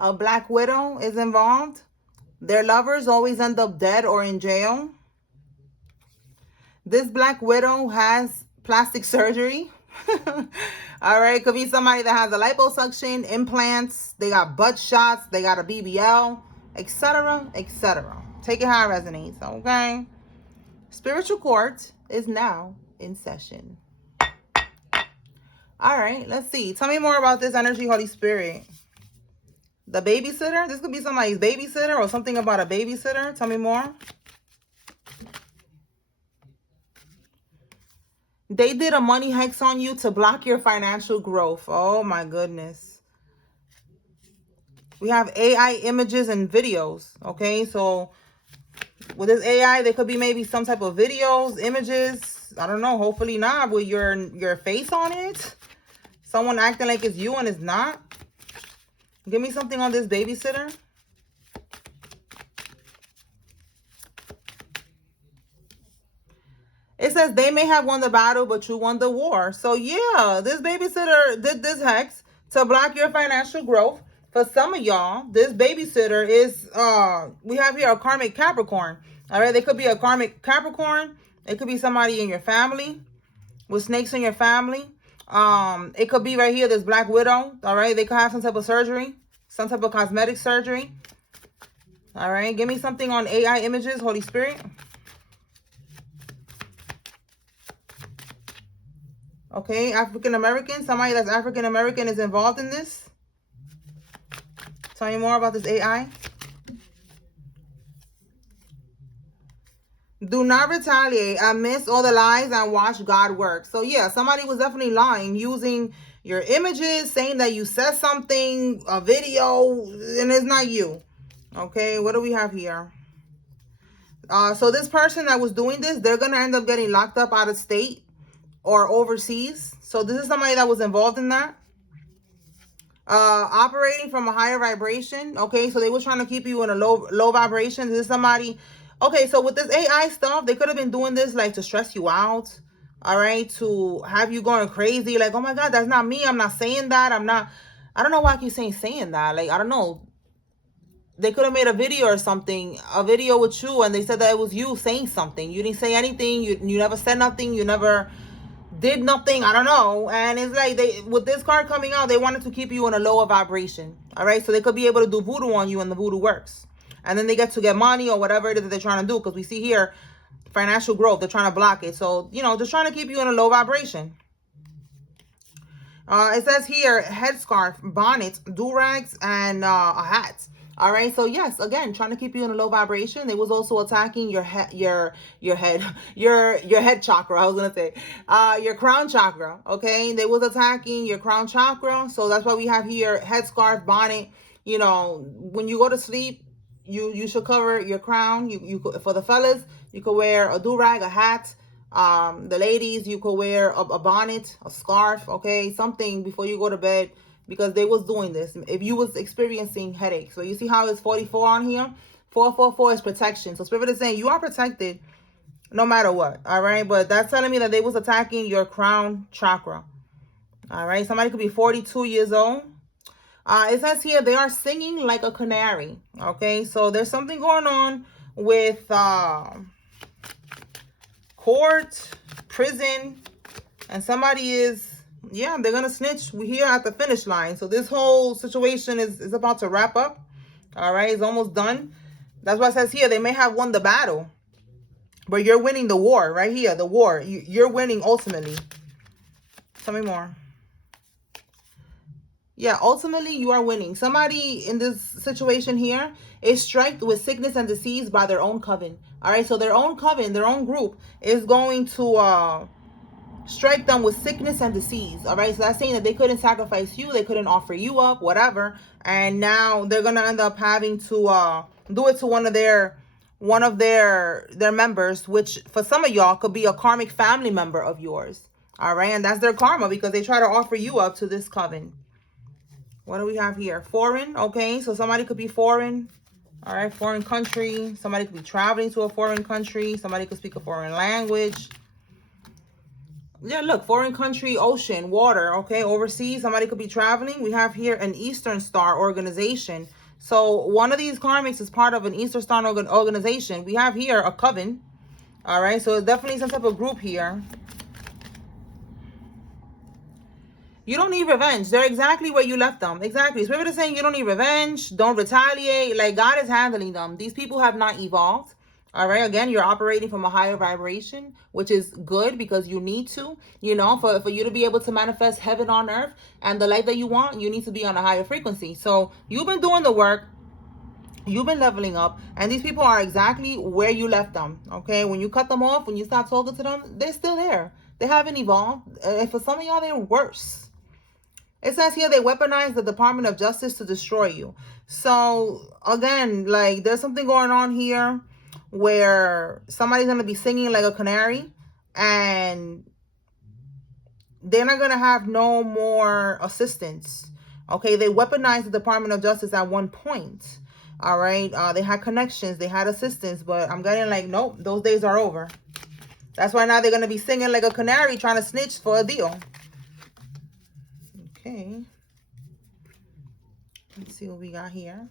A black widow is involved. Their lovers always end up dead or in jail. This black widow has plastic surgery. All right, could be somebody that has a liposuction, implants, they got butt shots, they got a BBL, etc., etc. Take it how it resonates, okay? Spiritual court is now in session. All right, let's see. Tell me more about this energy, Holy Spirit. The babysitter? This could be somebody's babysitter or something about a babysitter. Tell me more. They did a money hex on you to block your financial growth. Oh my goodness. We have AI images and videos. Okay, so with this AI, there could be maybe some type of videos, images. I don't know. Hopefully not with your face on it. Someone acting like it's you and it's not. Give me something on this babysitter. It says they may have won the battle, but you won the war. So yeah, this babysitter did this hex to block your financial growth. For some of y'all, this babysitter is, we have here a karmic Capricorn. All right, they could be a karmic Capricorn. It could be somebody in your family with snakes in your family. It could be right here, this black widow. All right, they could have some type of surgery, some type of cosmetic surgery. All right, give me something on AI images, Holy Spirit. Okay, African-American. Somebody that's African-American is involved in this. Tell me more about this AI. Do not retaliate. I miss all the lies and watch God work. So yeah, somebody was definitely lying, using your images, saying that you said something, a video, and it's not you. Okay, what do we have here? So this person that was doing this, they're going to end up getting locked up out of state or overseas. So this is somebody that was involved in that. Operating from a higher vibration. Okay, so they were trying to keep you in a low vibration. This is somebody. Okay, so with this AI stuff, they could have been doing this like to stress you out. All right, to have you going crazy. Like, oh my God, that's not me. I'm not saying that. I don't know why I keep saying that. Like, I don't know. They could have made a video or something, a video with you, and they said that it was you saying something. You didn't say anything. You never said nothing. You never did nothing. I don't know. And it's like, they, with this card coming out, they wanted to keep you in a lower vibration. All right, so they could be able to do voodoo on you, and the voodoo works. And then they get money or whatever it is that they're trying to do, because we see here financial growth. They're trying to block it. So, you know, just trying to keep you in a low vibration. It says here, headscarf, bonnet, do-rags, and a hat. All right, so yes, again, trying to keep you in a low vibration. They was also attacking your head, your head chakra. I was gonna say, your crown chakra. Okay, they was attacking your crown chakra. So that's why we have here headscarf, bonnet. You know, when you go to sleep, you should cover your crown. You for the fellas, you could wear a do-rag, a hat. The ladies, you could wear a bonnet, a scarf, okay, something before you go to bed, because they was doing this. If you was experiencing headaches, so you see how it's 44 on here. 444 is protection. So Spirit is saying you are protected no matter what. All right, but that's telling me that they was attacking your crown chakra. All right, somebody could be 42 years old. It says here they are singing like a canary. Okay, so there's something going on with court, prison, and somebody is, yeah, they're gonna snitch. We're here at the finish line. So this whole situation is about to wrap up. All right, it's almost done. That's what it says here. They may have won the battle, but you're winning the war right here. The war, you're winning ultimately. Tell me more. Yeah, ultimately you are winning. Somebody in this situation here is struck with sickness and disease by their own coven. All right, so their own coven, their own group is going to strike them with sickness and disease. All right, so that's saying that they couldn't sacrifice you, they couldn't offer you up, whatever, and now they're gonna end up having to do it to one of their members, which for some of y'all could be a karmic family member of yours. All right, and that's their karma, because they try to offer you up to this coven. What do we have here? Foreign. Okay, so somebody could be foreign. All right, foreign country. Somebody could be traveling to a foreign country. Somebody could speak a foreign language. Yeah, look, foreign country, ocean, water, okay, overseas, somebody could be traveling. We have here an Eastern Star organization. So one of these karmics is part of an Eastern Star organization. We have here a coven, all right? So it's definitely some type of group here. You don't need revenge. They're exactly where you left them. Exactly. Spirit is saying you don't need revenge. Don't retaliate. Like, God is handling them. These people have not evolved. All right. Again, you're operating from a higher vibration, which is good because you need to, you know, for you to be able to manifest heaven on earth and the life that you want, you need to be on a higher frequency. So you've been doing the work. You've been leveling up, and these people are exactly where you left them. Okay. When you cut them off, when you stop talking to them, they're still there. They haven't evolved. And for some of y'all, they're worse. It says here they weaponize the Department of Justice to destroy you. So again, like, there's something going on here where somebody's going to be singing like a canary, and they're not going to have no more assistance. Okay, they weaponized the Department of Justice at one point. All right, they had connections, they had assistance, but I'm getting like, nope, those days are over. That's why now they're going to be singing like a canary trying to snitch for a deal. Okay. Let's see what we got here.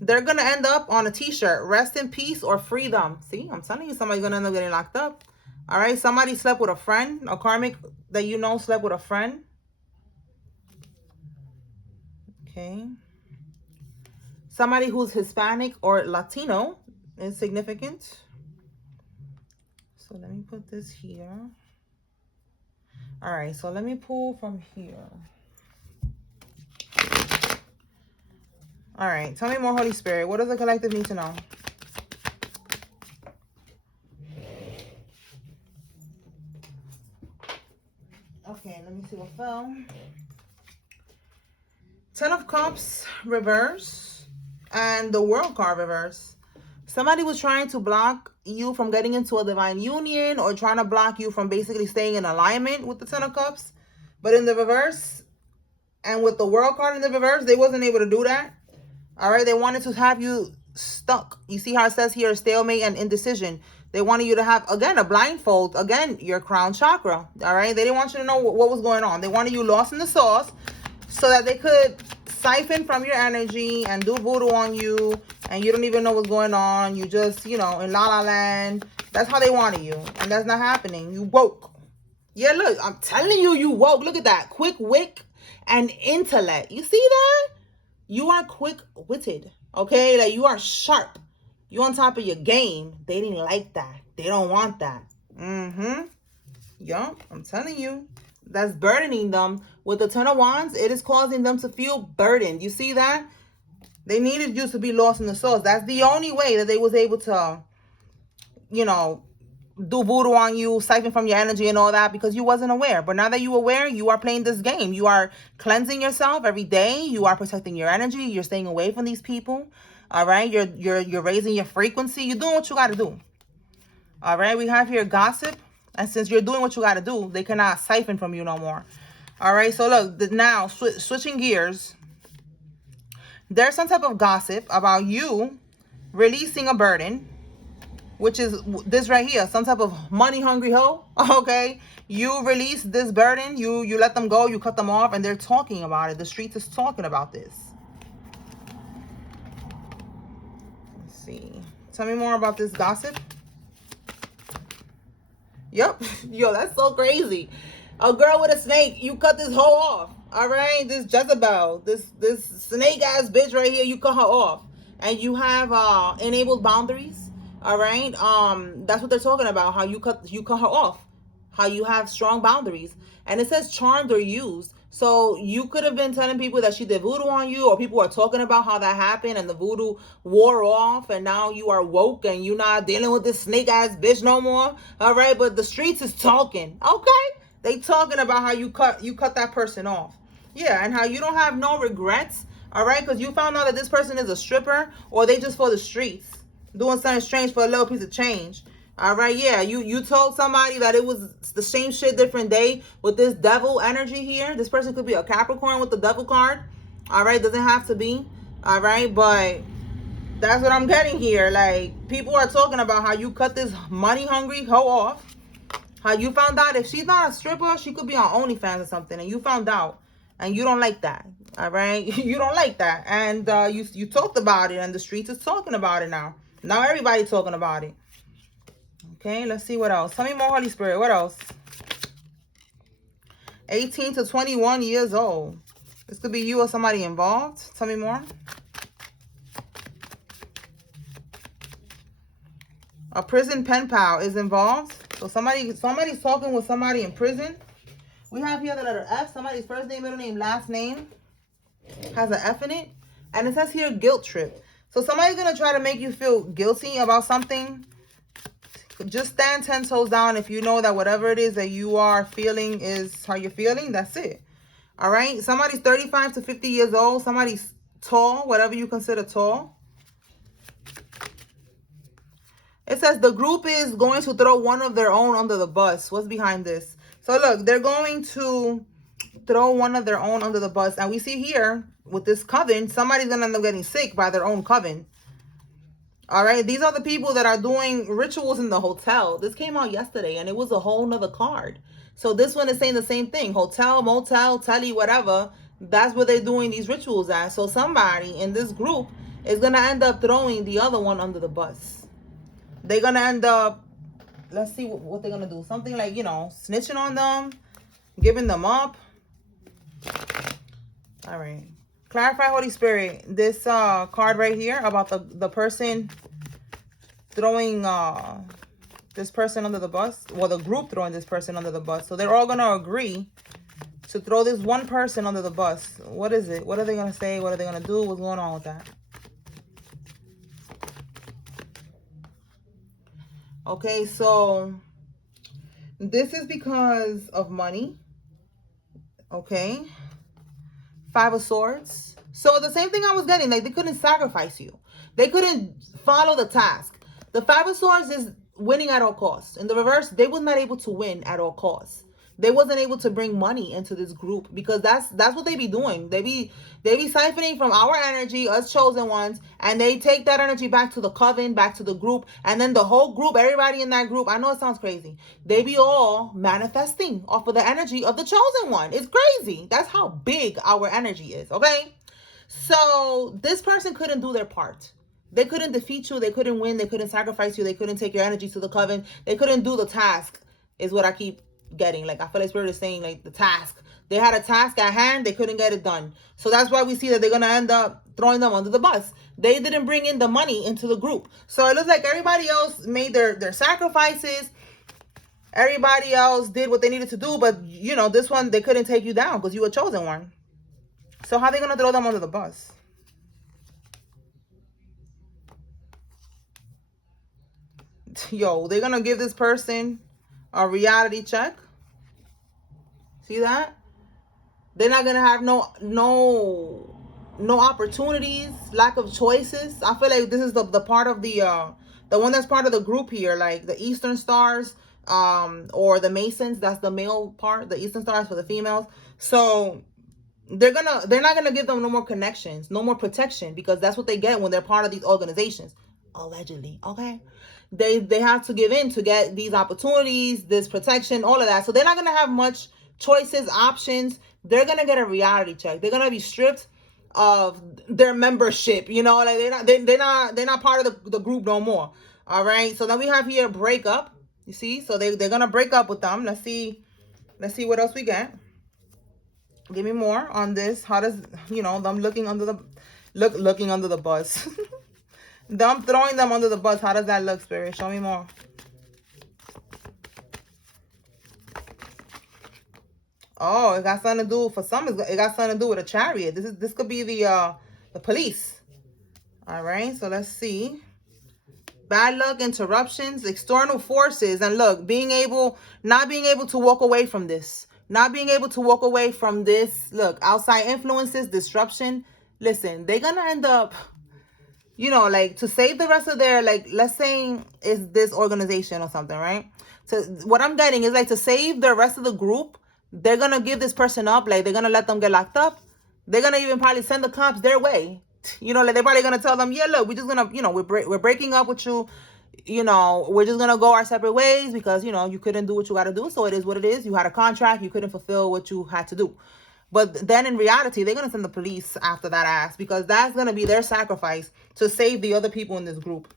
They're going to end up on a t-shirt. Rest in peace or freedom. See, I'm telling you, somebody's going to end up getting locked up. All right. Somebody slept with a friend. A karmic that you know slept with a friend. Okay. Somebody who's Hispanic or Latino is significant. So let me put this here. All right. So let me pull from here. All right. Tell me more, Holy Spirit. What does the collective need to know? Okay, let me see what fell. 10 of Cups reverse and the World card reverse. Somebody was trying to block you from getting into a divine union, or trying to block you from basically staying in alignment with the 10 of Cups. But in the reverse, and with the World card in the reverse, they wasn't able to do that. All right, they wanted to have you stuck. You see how it says here, stalemate and indecision. They wanted you to have, again, a blindfold. Again, your crown chakra. All right, they didn't want you to know what was going on. They wanted you lost in the sauce so that they could siphon from your energy and do voodoo on you, and you don't even know what's going on. You just, you know, in la la land. That's how they wanted you, and that's not happening. You woke. Yeah, look, I'm telling you, you woke. Look at that. Quick wit and intellect. You see that? You are quick-witted, okay? Like, you are sharp. You on top of your game. They didn't like that. They don't want that. Yup, I'm telling you. That's burdening them. With the 10 of Wands, it is causing them to feel burdened. You see that? They needed you to be lost in the sauce. That's the only way that they was able to, you know, do voodoo on you, siphon from your energy and all that, because you wasn't aware. But now that you're aware, you are playing this game. You are cleansing yourself every day. You are protecting your energy. You're staying away from these people. All right. You're raising your frequency. You're doing what you got to do. All right. We have here gossip. And since you're doing what you got to do, they cannot siphon from you no more. All right. So look, now switching gears. There's some type of gossip about you releasing a burden, which is this right here, some type of money hungry hoe. Okay, you release this burden, you let them go, you cut them off, and they're talking about it. The streets is talking about this. Let's see, tell me more about this gossip. Yep. Yo, that's so crazy. A girl with a snake, you cut this hoe off. All right, this Jezebel, this snake ass bitch right here, you cut her off, and you have enabled boundaries. All right, that's what they're talking about. How you cut her off, how you have strong boundaries, and it says charmed or used. So you could have been telling people that she did voodoo on you, or people are talking about how that happened and the voodoo wore off, and now you are woke and you're not dealing with this snake ass bitch no more. All right, but the streets is talking. Okay, they talking about how you cut that person off. Yeah, and how you don't have no regrets. All right, because you found out that this person is a stripper, or they just for the streets, doing something strange for a little piece of change. All right, yeah, you told somebody that it was the same shit, different day with this devil energy here. This person could be a Capricorn with the devil card. All right, doesn't have to be. All right, but that's what I'm getting here. Like, people are talking about how you cut this money hungry hoe off, How you found out? If she's not a stripper, she could be on OnlyFans or something, and you found out, and you don't like that. All right, you don't like that, and you talked about it, and the streets is talking about it now. Now everybody's talking about it. Okay, let's see what else. Tell me more, Holy Spirit. What else? 18 to 21 years old. This could be you or somebody involved. Tell me more. A prison pen pal is involved. So somebody's talking with somebody in prison. We have here the letter F. Somebody's first name, middle name, last name has an F in it. And it says here guilt trip. So somebody's going to try to make you feel guilty about something. Just stand 10 toes down if you know that whatever it is that you are feeling is how you're feeling. That's it. All right. Somebody's 35 to 50 years old. Somebody's tall, whatever you consider tall. It says the group is going to throw one of their own under the bus. What's behind this? So look, they're going to throw one of their own under the bus. And we see here with this coven, somebody's going to end up getting sick by their own coven. All right, these are the people that are doing rituals in the hotel. This came out yesterday, and it was a whole nother card. So this one is saying the same thing. Hotel, motel, telly, whatever. That's where they're doing these rituals at. So somebody in this group is going to end up throwing the other one under the bus. They're going to end up, let's see what they're going to do. Something like, snitching on them, giving them up. All right. Clarify, Holy Spirit, this card right here about the person throwing this person under the bus. Well, the group throwing this person under the bus. So they're all going to agree to throw this one person under the bus. What is it? What are they going to say? What are they going to do? What's going on with that? Okay, so this is because of money. Okay. 5 of Swords. So the same thing I was getting, like they couldn't sacrifice you. They couldn't follow the task. The 5 of Swords is winning at all costs. In the reverse, they was not able to win at all costs. They wasn't able to bring money into this group because that's what they be doing. They be siphoning from our energy, us chosen ones, and they take that energy back to the coven, back to the group, and then the whole group, everybody in that group, I know it sounds crazy, they be all manifesting off of the energy of the chosen one. It's crazy. That's how big our energy is, okay? So this person couldn't do their part. They couldn't defeat you. They couldn't win. They couldn't sacrifice you. They couldn't take your energy to the coven. They couldn't do the task, is what I keep getting. Like I feel like Spirit is saying, like the task. They had a task at hand. They couldn't get it done. So that's why we see that they're going to end up throwing them under the bus. They didn't bring in the money into the group. So it looks like everybody else made their sacrifices. Everybody else did what they needed to do. But, this one, they couldn't take you down because you were chosen one. So how are they going to throw them under the bus? Yo, they're going to give this person a reality check. See that? They're not going to have no opportunities, lack of choices. I feel like this is the part of the one that's part of the group here, like the Eastern Stars, or the Masons. That's the male part. The Eastern Stars for the females. So they're not gonna give them no more connections, no more protection, because that's what they get when they're part of these organizations, allegedly. Okay, they have to give in to get these opportunities, this protection, all of that. So they're not gonna have much choices, options. They're gonna get a reality check. They're gonna be stripped of their membership. Like they're not part of the group no more. All right. So then we have here breakup. You see, so they're gonna break up with them. Let's see what else we get. Give me more on this. How does them looking under the bus? Them throwing them under the bus. How does that look, Spirit? Show me more. Oh, it got something to do for some. It got something to do with a chariot. This could be the police. All right. So let's see. Bad luck, interruptions, external forces, and look, not being able to walk away from this. Not being able to walk away from this. Look, outside influences, disruption. Listen, they're going to end up, like to save the rest of their, like, let's say is this organization or something, right? So what I'm getting is like to save the rest of the group, they're going to give this person up. Like they're going to let them get locked up. They're going to even probably send the cops their way. Like they're probably going to tell them, yeah, look, we're just going to, we're breaking up with you. you know, we're just gonna go our separate ways because, you know, you couldn't do what you got to do. So it is what it is. You had a contract, you couldn't fulfill what you had to do. But then in reality, they're gonna send the police after that ass, because that's gonna be their sacrifice to save the other people in this group.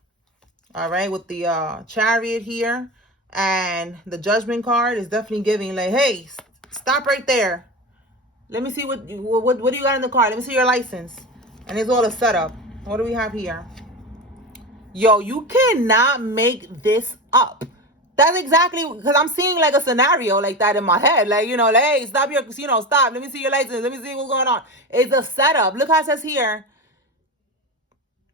All right, with the Chariot here and the Judgment card is definitely giving like, hey, stop right there. Let me see what do you got in the car. Let me see your license. And it's all a setup. What do we have here? Yo, you cannot make this up. That's exactly, because I'm seeing like a scenario like that in my head. Like, you know, like, hey, stop your, you know, stop. Let me see your license. Let me see what's going on. It's a setup. Look how it says here.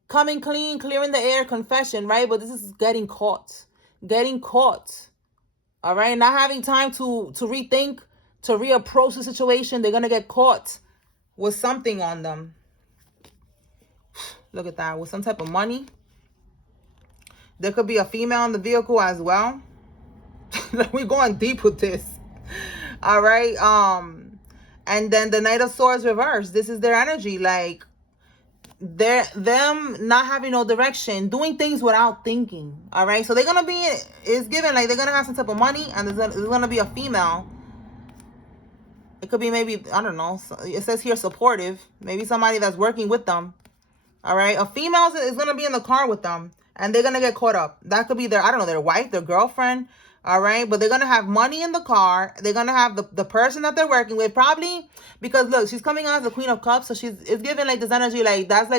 Coming clean, clearing the air, confession, right? But this is getting caught. Getting caught. All right? Not having time to rethink, to reapproach the situation. They're going to get caught with something on them. Look at that. With some type of money. There could be a female in the vehicle as well. We're going deep with this. All right. And then the Knight of Swords reversed. This is their energy. Like, them not having no direction, doing things without thinking. All right. So they're going to be, it's given like they're going to have some type of money, and there's going to be a female. It could be maybe, I don't know. It says here supportive. Maybe somebody that's working with them. All right. A female is going to be in the car with them. And they're going to get caught up. That could be their, I don't know, their wife, their girlfriend. All right. But they're going to have money in the car. They're going to have the person that they're working with. Probably because, look, she's coming out as the Queen of Cups. So it's giving like this energy. Like, that's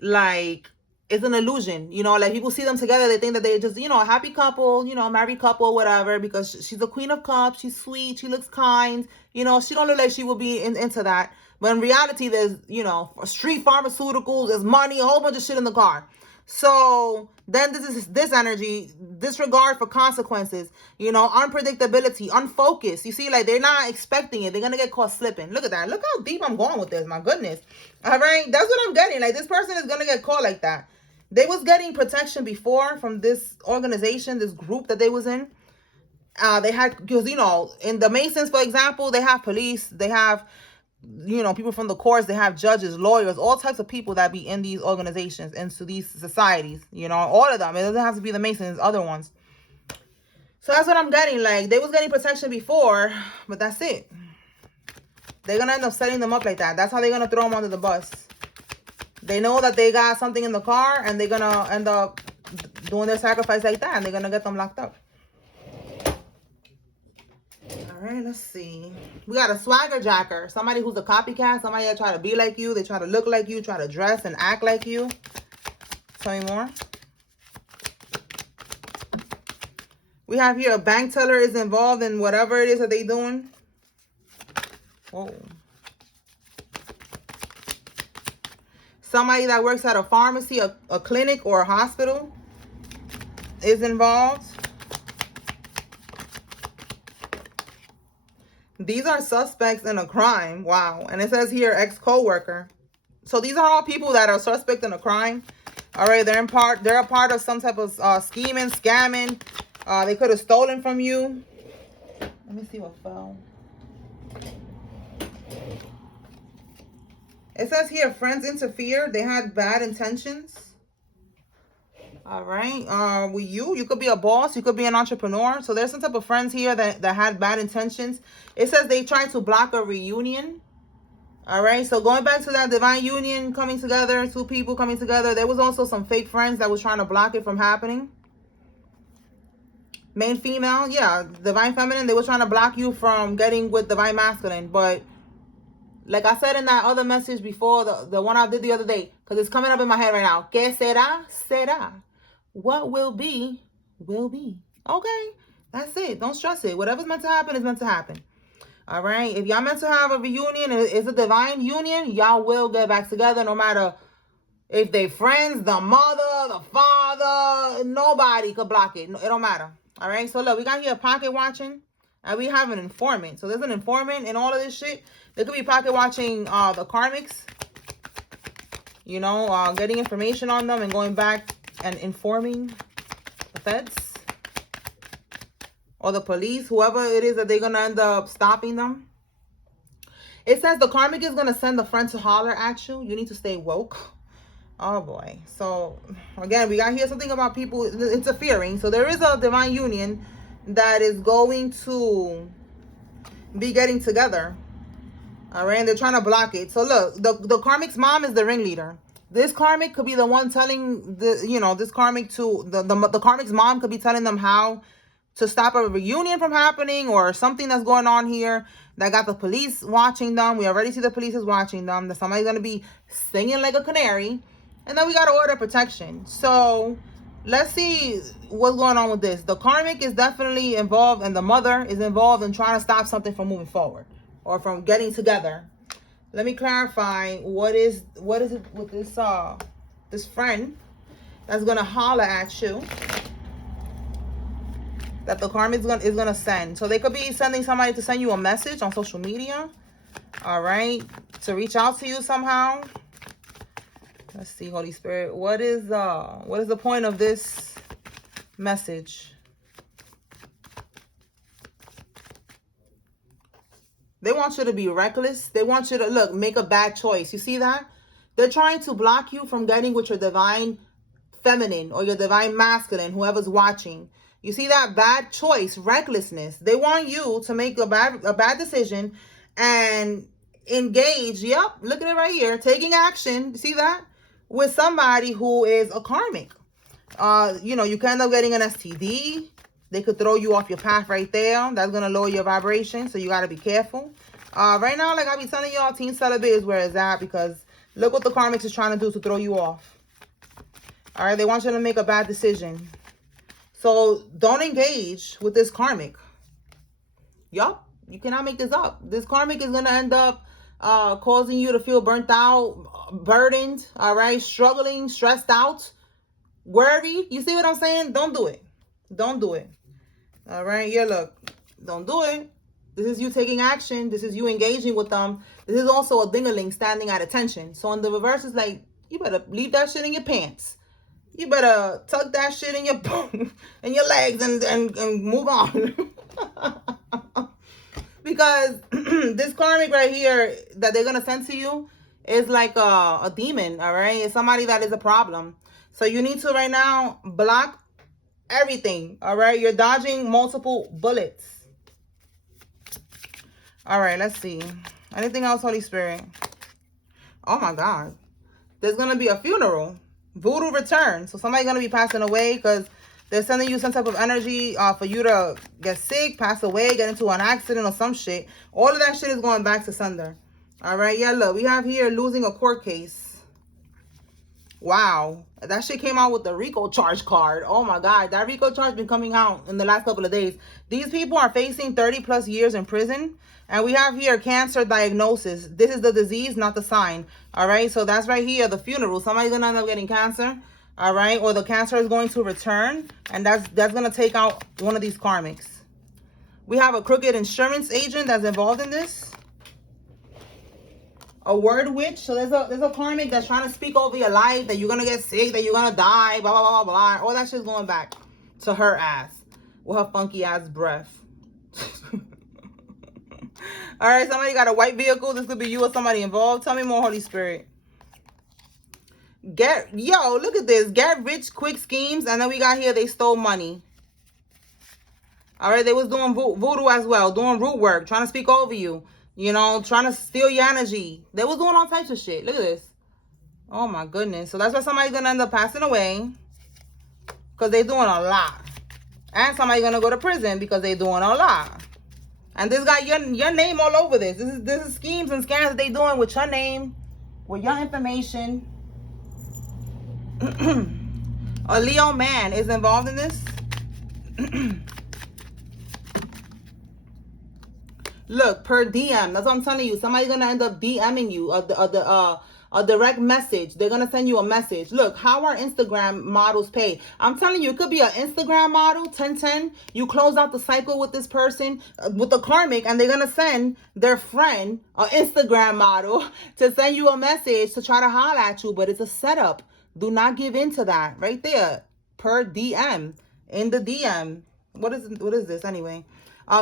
like it's an illusion. You know, like people see them together. They think that they're just, you know, a happy couple, you know, married couple, whatever. Because she's the Queen of Cups. She's sweet. She looks kind. You know, she don't look like she will be into that. But in reality, there's, you know, street pharmaceuticals, there's money, a whole bunch of shit in the car. So then this energy, disregard for consequences, you know, unpredictability, unfocused. You see, like they're not expecting it. They're going to get caught slipping. Look at that. Look how deep I'm going with this. My goodness. All right. That's what I'm getting. Like this person is going to get caught like that. They was getting protection before from this organization, this group that they was in. They had, because, you know, in the Masons, for example, they have police, they have, you know, people from the courts, they have judges, lawyers, all types of people that be in these organizations, into these societies, you know, all of them. It doesn't have to be the Masons, other ones. So that's what I'm getting. Like, they was getting protection before, but that's it. They're going to end up setting them up like that. That's how they're going to throw them under the bus. They know that they got something in the car, and they're going to end up doing their sacrifice like that, and they're going to get them locked up. All right, let's see. We got a swagger jacker. Somebody who's a copycat. Somebody that try to be like you. They try to look like you. Try to dress and act like you. Tell me more. We have here a bank teller is involved in whatever it is that they're doing. Whoa. Somebody that works at a pharmacy, a clinic, or a hospital is involved. These are suspects in a crime. Wow. And it says here, ex-co-worker. So these are all people that are suspect in a crime. All right. They're a part of some type of scheming, scamming. They could have stolen from you. Let me see what fell. It says here, friends interfered. They had bad intentions. All right. With you could be a boss. You could be an entrepreneur. So there's some type of friends here that had bad intentions. It says they tried to block a reunion. All right. So going back to that divine union coming together, two people coming together. There was also some fake friends that was trying to block it from happening. Main female. Yeah. Divine feminine. They were trying to block you from getting with divine masculine. But like I said in that other message before, the one I did the other day, because it's coming up in my head right now. ¿Qué será? Será. What will be, will be. Okay, that's it. Don't stress it. Whatever's meant to happen is meant to happen. All right. If y'all meant to have a reunion, it's a divine union, y'all will get back together no matter if they friends, the mother, the father. Nobody could block it. It don't matter. All right. So look, we got here pocket watching, and we have an informant. So there's an informant in all of this shit. They could be pocket watching the Karmics. You know, getting information on them and going back and informing the feds or the police, whoever it is that they're going to end up stopping them. It says the Karmic is going to send the friend to holler at you. You need to stay woke. Oh boy. So again, we got here something about people interfering. So there is a divine union that is going to be getting together. All right, and they're trying to block it. So look, the karmic's mom is the ringleader. This karmic could be the one telling this karmic to the karmic's mom could be telling them how to stop a reunion from happening, or something that's going on here that got the police watching them. We already see the police is watching them. That somebody's gonna be singing like a canary, and then we got to order protection. So let's see what's going on with this. The karmic is definitely involved, and the mother is involved in trying to stop something from moving forward or from getting together. Let me clarify what is it with this friend that's gonna holler at you, that the karmic is gonna send. So they could be sending somebody to send you a message on social media, all right, to reach out to you somehow. Let's see, Holy Spirit, what is the point of this message? They want you to be reckless. They want you to, make a bad choice. You see that? They're trying to block you from getting with your divine feminine or your divine masculine, whoever's watching. You see that? Bad choice, recklessness. They want you to make a bad decision and engage. Yep, look at it right here. Taking action. You see that? With somebody who is a karmic. You can end up getting an STD. They could throw you off your path right there. That's going to lower your vibration, so you got to be careful. Right now, like I be telling y'all, Team Celibate is where it's at, because look what the karmics is trying to do to throw you off. All right, they want you to make a bad decision. So don't engage with this karmic. Yup, you cannot make this up. This karmic is going to end up causing you to feel burnt out, burdened, all right, struggling, stressed out, worried. You see what I'm saying? Don't do it. Don't do it. All right, yeah, look, don't do it. This is you taking action. This is you engaging with them. This is also a ding-a-ling standing at attention. So in the reverse, it's like, you better leave that shit in your pants. You better tuck that shit in your in your legs and move on. Because this karmic right here that they're going to send to you is like a demon, all right? It's somebody that is a problem. So you need to right now block everything, all right? You're dodging multiple bullets. All right, let's see. Anything else, Holy Spirit? Oh, my God. There's going to be a funeral. Voodoo return. So somebody's going to be passing away because they're sending you some type of energy for you to get sick, pass away, get into an accident or some shit. All of that shit is going back to sender. All right, yeah, look. We have here losing a court case. Wow, that shit came out with the Rico charge card. Oh my God, that Rico charge been coming out in the last couple of days. These people are facing 30+ years in prison. And we have here cancer diagnosis. This is the disease, not the sign. All right, so that's right here, the funeral. Somebody's gonna end up getting cancer. All right, or the cancer is going to return, and that's gonna take out one of these karmics. We have a crooked insurance agent that's involved in this. A word witch. So there's a karmic that's trying to speak over your life, that you're gonna get sick, that you're gonna die, blah blah blah blah. All that shit's going back to her ass with her funky ass breath. All right, somebody got a white vehicle. This could be you or somebody involved. Tell me more, Holy Spirit. Look at this. Get rich quick schemes, and then we got here they stole money. All right, they was doing voodoo as well, doing root work, trying to speak over you. Trying to steal your energy. They was doing all types of shit. Look at this. Oh, my goodness. So that's why somebody's going to end up passing away. Because they're doing a lot. And somebody's going to go to prison because they're doing a lot. And this got your name all over this. This is schemes and scams that they doing with your name, with your information. A Leo man is involved in this. Look, per DM. That's what I'm telling you. Somebody's going to end up DMing you a direct message. They're going to send you a message. Look, how are Instagram models paid? I'm telling you, it could be an Instagram model, 1010. You close out the cycle with this person, with the karmic, and they're going to send their friend, an Instagram model, to send you a message to try to holler at you. But it's a setup. Do not give in to that. Right there. Per DM. In the DM. What is this anyway?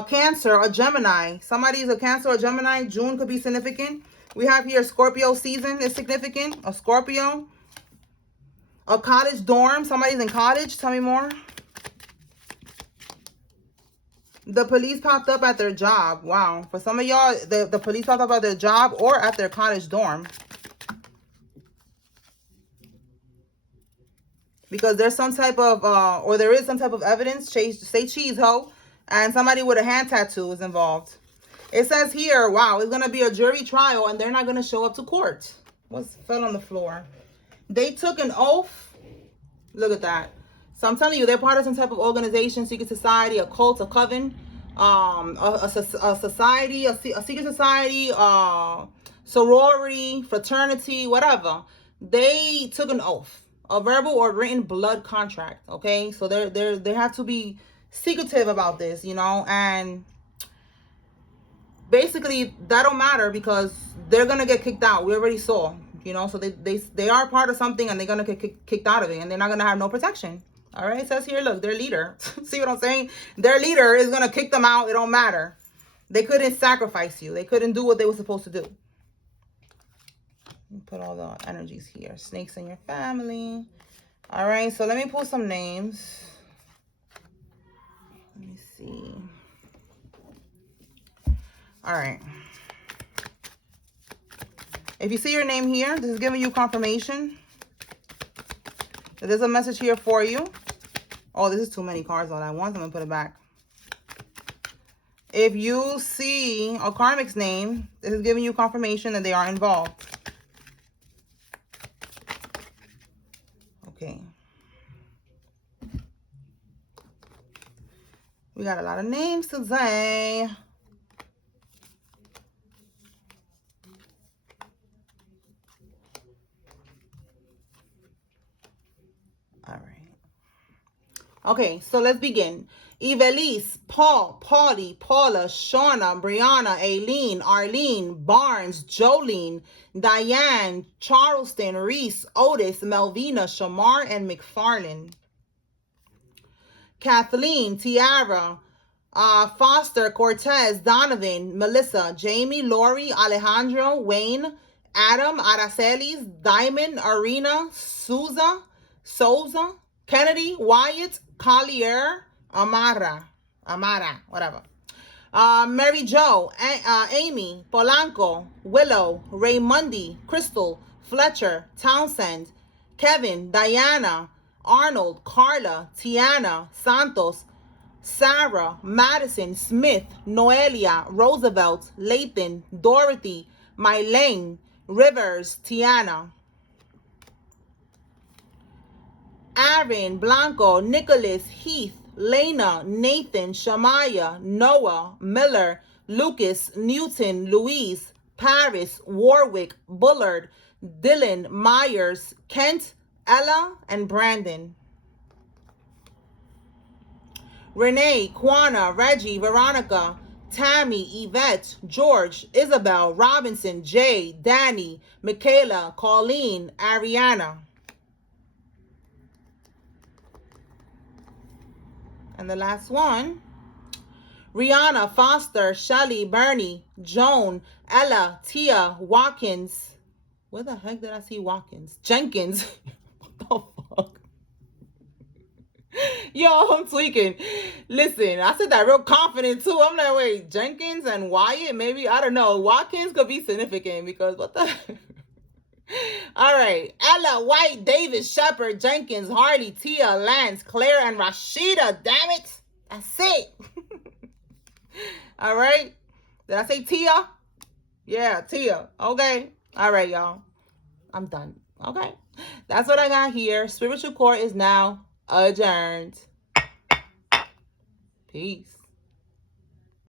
Cancer or Gemini. Somebody is a Cancer or Gemini. June could be significant. We have here Scorpio season is significant. A Scorpio. A college dorm. Somebody's in college. Tell me more. The police popped up at their job. Wow. For some of y'all, the police popped up at their job or at their college dorm. Because there's some type of, or there is some type of evidence, say cheese, ho, and somebody with a hand tattoo is involved. It says here, wow, it's going to be a jury trial and they're not going to show up to court. What's fell on the floor? They took an oath. Look at that. So I'm telling you, they're part of some type of organization, secret society, a cult, a coven, a society, a secret society, sorority, fraternity, whatever. They took an oath, a verbal or written blood contract. Okay, so they have to be secretive about this, you know, and basically that don't matter because they're gonna get kicked out. We already saw, you know, so they are part of something and they're gonna get kicked out of it and they're not gonna have no protection. All right, it says here, look, their leader. See what I'm saying? Their leader is gonna kick them out. It don't matter. They couldn't sacrifice you. They couldn't do what they were supposed to do. Put all the energies here. Snakes in your family. All right, so let me pull some names. Let me see. All right. If you see your name here, this is giving you confirmation. There's a message here for you. Oh, this is too many cards all at once. I'm going to put it back. If you see a Karmic's name, this is giving you confirmation that they are involved. Okay. We got a lot of names today. All right. Okay, so let's begin. Evelise, Paul, Paulie, Paula, Shauna, Brianna, Aileen, Arlene, Barnes, Jolene, Diane, Charleston, Reese, Otis, Melvina, Shamar, and McFarlane. Kathleen, Tiara, Foster, Cortez, Donovan, Melissa, Jamie, Lori, Alejandro, Wayne, Adam, Aracelis, Diamond, Arena, Souza, Kennedy, Wyatt, Collier, Amara, whatever. Mary Jo, Amy, Polanco, Willow, Raymundi, Crystal, Fletcher, Townsend, Kevin, Diana, Arnold, Carla, Tiana, Santos, Sarah, Madison, Smith, Noelia, Roosevelt, Lathan, Dorothy, Mylene, Rivers, Tiana, Aaron, Blanco, Nicholas, Heath, Lena, Nathan, Shamaya, Noah, Miller, Lucas, Newton, Louise, Paris, Warwick, Bullard, Dylan, Myers, Kent, Ella, and Brandon. Renee, Quana, Reggie, Veronica, Tammy, Yvette, George, Isabel, Robinson, Jay, Danny, Michaela, Colleen, Ariana. And the last one, Rihanna, Foster, Shelly, Bernie, Joan, Ella, Tia, Watkins. Where the heck did I see Watkins? Jenkins. What the fuck? Yo, I'm tweaking. Listen, I said that real confident too. I'm like, wait, Jenkins and Wyatt? Maybe, I don't know. Watkins could be significant because what the... All right. Ella, White, David, Shepard, Jenkins, Harley, Tia, Lance, Claire, and Rashida. Damn it. That's it. All right. Did I say Tia? Yeah, Tia. Okay. All right, y'all. I'm done. Okay. That's what I got here. Spiritual court is now adjourned. Peace.